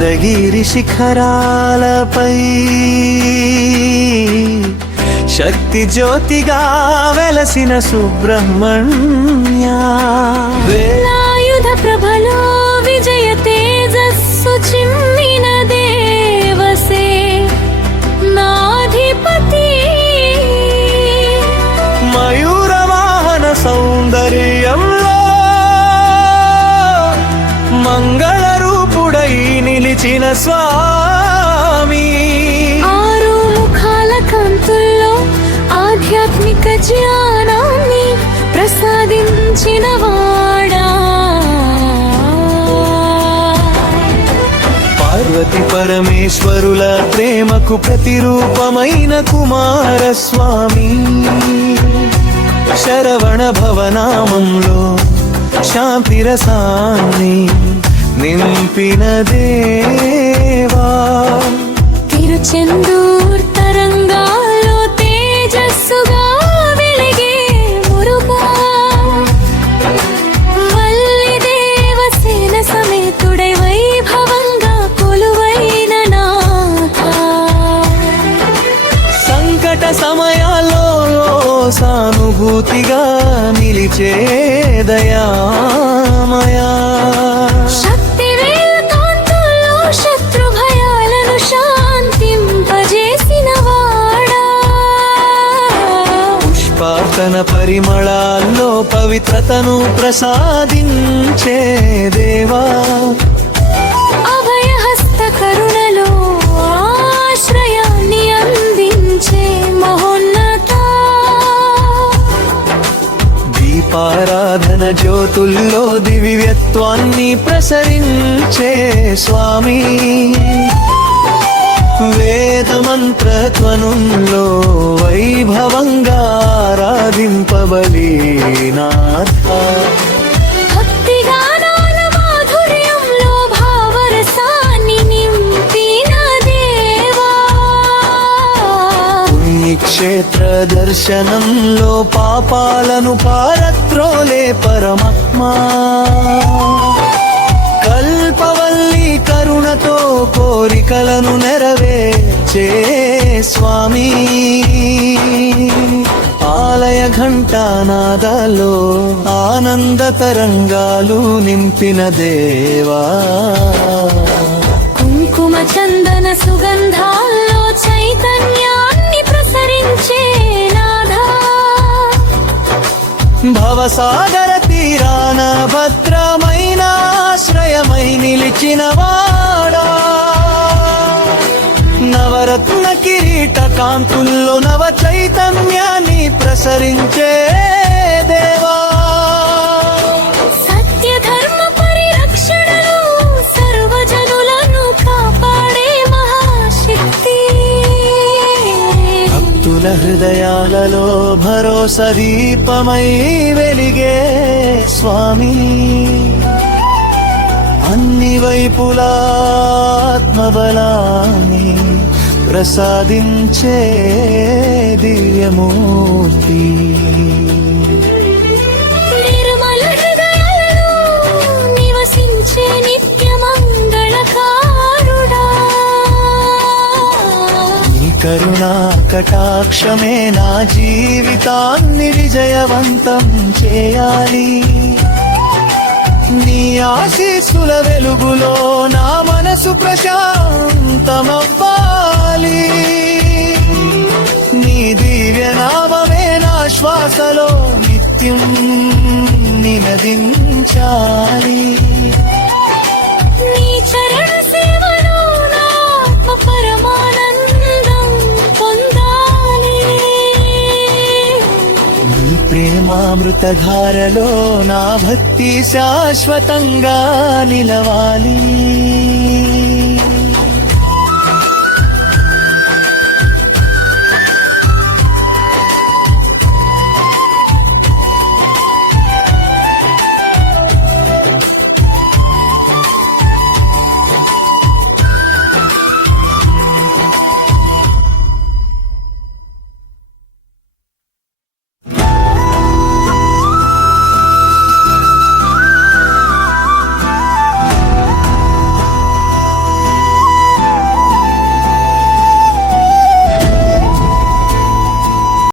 మందగిరి శిఖరాలపై శక్తి జ్యోతిగా వెలసిన సుబ్రహ్మణ్య వేలాయుధ ప్రభలో విజయ తేజస్సు చిమ్మిన దేవసే నాధిపతి మయూర వాహన సౌందర్యంలో మంగళ రూపుడై నిలిచిన స్వామి ఆరు ముఖాల కాంతుల్లో ఆధ్యాత్మిక జ్ఞానాన్ని ప్రసాదించిన వాడా పార్వతి పరమేశ్వరుల ప్రేమకు ప్రతిరూపమైన కుమారస్వామి శరవణ భవనామంలో శాంతి రసాన్ని నింపిన దేవా తిరుచెందూర్ తరంగాల్లో తేజస్సుగా వెలిగే మురుగా వల్లి దేవసేన సమేతుడై వైభవంగా కొలువైన నాథ సంకట సమయాల్లో సానుభూతిగా నిలిచే దయామయా శక్తివేల కాంతుల్లో శత్రు భయాలను శాంతింపజేసిన వాడా పుష్పార్చన పరిమళాల్లో పవిత్రతను ప్రసాదించే దేవా అభయహస్త కరుణలో ఆశ్రయాన్ని అందించే మహోన్నత దీపారాధన జ్యోతుల్లో దివ్యత్వాన్ని ప్రసరించే స్వామి వేద మంత్రధ్వనుల్లో వైభవంగా ఆరాధింపబలీనాథ భక్తి గానాల మాధుర్యంలో భావరసాన్ని నింపిన దేవా పుణ్యక్షేత్ర దర్శనంలో పాపాలను పారత్రోలే పరమాత్మా కల్పవల్లి కరుణతో కోరికలను నెరవేర్చే స్వామి ఆలయ ఘంటానాదాలో ఆనంద తరంగాలు నింపిన దేవా కుంకుమ చందన సుగంధాల్లో చైతన్యాన్ని ప్రసరించే నాథా భవసాగర తీరాన భద్రమైన ఆశ్రయమై నిలిచిన వాడా నవరత్న కిరీట కాంతుల్లో నవ చైతన్యాన్ని ప్రసరించే దేవా సత్య ధర్మ పరిరక్షణలో సర్వజనులను కాపాడే మహాశక్తి భక్తుల హృదయాలలో భరోసా దీపమై వెలిగే స్వామి అన్ని వైపులా ఆత్మబలాన్ని ప్రసాదించే దివ్యమూర్తి నిర్మల హృదయాలలో నివసించే నిత్య మంగళకారుడా నీ కరుణా కటాక్షమే నా జీవితాన్ని విజయవంతం చేయాలి నీ ఆశీస్సుల వెలుగులో నా మనసు ప్రశాంతమవ్వాలి నీ దివ్య నామమే నా శ్వాసలో నిత్యం నినదించాలి నీ చరణ సేవలో నా ఆత్మ పరమానందం పొందాలి నీ ప్రేమామృతధారలో నా భక్తి శాశ్వతంగా నిలవాలి